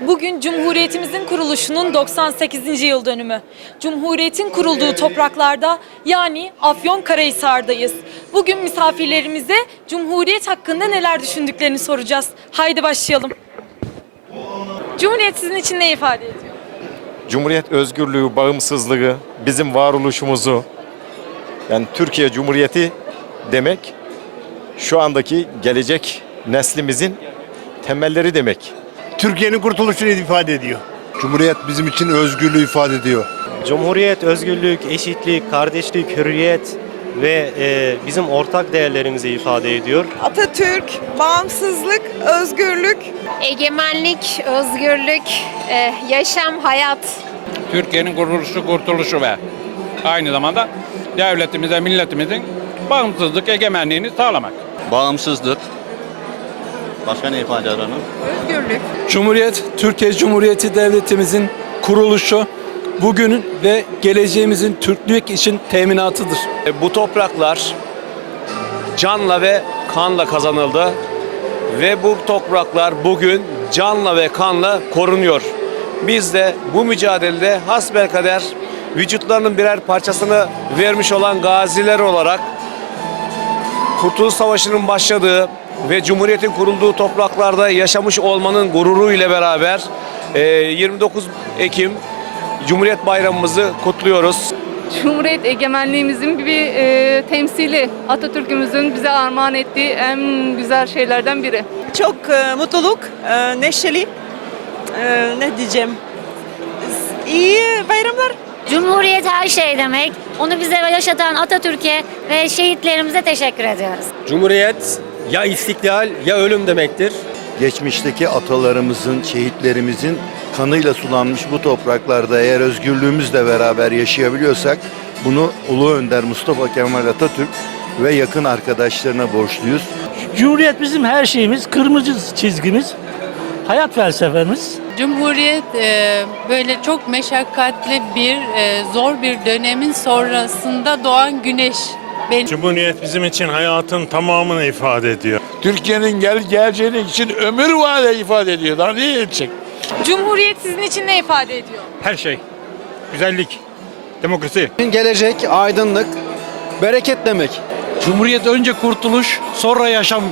Bugün Cumhuriyetimizin kuruluşunun 98. yıl dönümü. Cumhuriyetin kurulduğu topraklarda yani Afyonkarahisar'dayız. Bugün misafirlerimize Cumhuriyet hakkında neler düşündüklerini soracağız. Haydi başlayalım. Cumhuriyet sizin için ne ifade ediyor? Cumhuriyet özgürlüğü, bağımsızlığı, bizim varoluşumuzu yani Türkiye Cumhuriyeti demek şu andaki gelecek neslimizin temelleri demek. Türkiye'nin kurtuluşunu ifade ediyor. Cumhuriyet bizim için özgürlüğü ifade ediyor. Cumhuriyet, özgürlük, eşitlik, kardeşlik, hürriyet ve e, bizim ortak değerlerimizi ifade ediyor. Atatürk, bağımsızlık, özgürlük, Egemenlik, özgürlük, e, yaşam, hayat. Türkiye'nin kuruluşu, kurtuluşu ve aynı zamanda devletimize, milletimizin bağımsızlık, egemenliğini sağlamak. bağımsızlık. Başka ne ifade onu? özgürlük. Cumhuriyet, Türkiye Cumhuriyeti Devletimizin kuruluşu, bugünün ve geleceğimizin Türklük için teminatıdır. E, Bu topraklar canla ve kanla kazanıldı ve bu topraklar bugün canla ve kanla korunuyor. Biz de bu mücadelede hasbelkader vücutlarının birer parçasını vermiş olan gaziler olarak Kurtuluş Savaşı'nın başladığı ve Cumhuriyet'in kurulduğu topraklarda yaşamış olmanın gururu ile beraber e, 29 Ekim Cumhuriyet Bayramımızı kutluyoruz. Cumhuriyet egemenliğimizin bir e, temsili. Atatürk'ümüzün bize armağan ettiği en güzel şeylerden biri. Çok e, mutluluk, e, neşeli, e, ne diyeceğim, iyi bayramlar. Cumhuriyet her şey demek. Onu bize yaşatan Atatürk'e ve şehitlerimize teşekkür ediyoruz. Cumhuriyet ya istiklal ya ölüm demektir. Geçmişteki atalarımızın, şehitlerimizin kanıyla sulanmış bu topraklarda eğer özgürlüğümüzle beraber yaşayabiliyorsak bunu Ulu Önder Mustafa Kemal Atatürk ve yakın arkadaşlarına borçluyuz. Cumhuriyet bizim her şeyimiz, kırmızı çizgimiz, hayat felsefemiz. Cumhuriyet e, böyle çok meşakkatli bir, e, zor bir dönemin sonrasında doğan güneş. Benim Cumhuriyet bizim için hayatın tamamını ifade ediyor. Türkiye'nin gel geleceğini için ömür vade ifade ediyor. Daha ne edecek? Cumhuriyet sizin için ne ifade ediyor? Her şey. Güzellik, demokrasi. Gelecek, aydınlık, bereket demek. Cumhuriyet önce kurtuluş, sonra yaşam.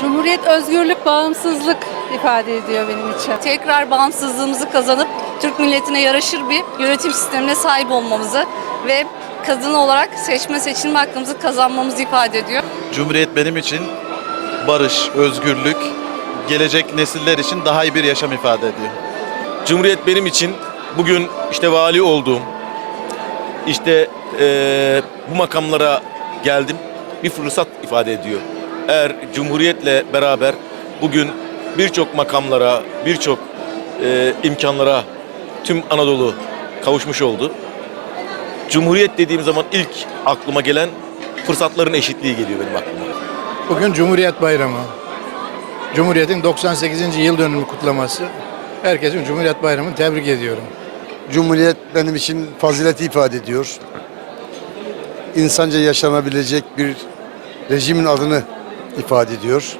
Cumhuriyet özgürlük, bağımsızlık ifade ediyor benim için. Tekrar bağımsızlığımızı kazanıp Türk milletine yaraşır bir yönetim sistemine sahip olmamızı ve kadın olarak seçme seçilme hakkımızı kazanmamızı ifade ediyor. Cumhuriyet benim için barış, özgürlük, gelecek nesiller için daha iyi bir yaşam ifade ediyor. Cumhuriyet benim için bugün işte vali olduğum, işte eee, bu makamlara geldim bir fırsat ifade ediyor. Eğer Cumhuriyet'le beraber bugün birçok makamlara, birçok eee, imkanlara tüm Anadolu kavuşmuş oldu. Cumhuriyet dediğim zaman ilk aklıma gelen fırsatların eşitliği geliyor benim aklıma. Bugün Cumhuriyet Bayramı. Cumhuriyet'in 98. yıl dönümü kutlaması. Herkesin Cumhuriyet Bayramı'nı tebrik ediyorum. Cumhuriyet benim için fazileti ifade ediyor. İnsanca yaşanabilecek bir rejimin adını ifade ediyor.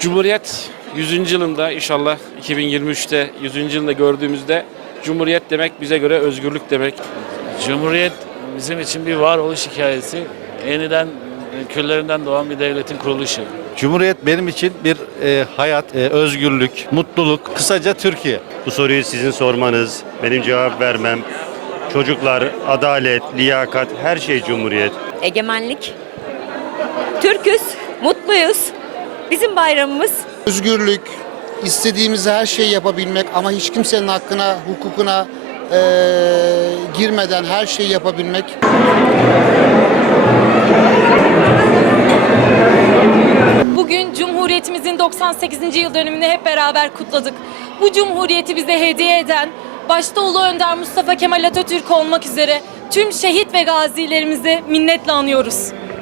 Cumhuriyet 100. yılında inşallah 2023'te 100. yılında gördüğümüzde Cumhuriyet demek bize göre özgürlük demek. Cumhuriyet bizim için bir varoluş hikayesi. Yeniden küllerinden doğan bir devletin kuruluşu. Cumhuriyet benim için bir e, hayat, e, özgürlük, mutluluk, kısaca Türkiye. Bu soruyu sizin sormanız, benim cevap vermem. Çocuklar, adalet, liyakat, her şey Cumhuriyet. Egemenlik. Türküz, mutluyuz. Bizim bayramımız. Özgürlük, istediğimiz her şeyi yapabilmek ama hiç kimsenin hakkına, hukukuna eee, girmeden her şeyi yapabilmek. Bugün Cumhuriyetimizin 98. yıl dönümünü hep beraber kutladık. Bu Cumhuriyeti bize hediye eden, başta Ulu Önder Mustafa Kemal Atatürk olmak üzere tüm şehit ve gazilerimizi minnetle anıyoruz.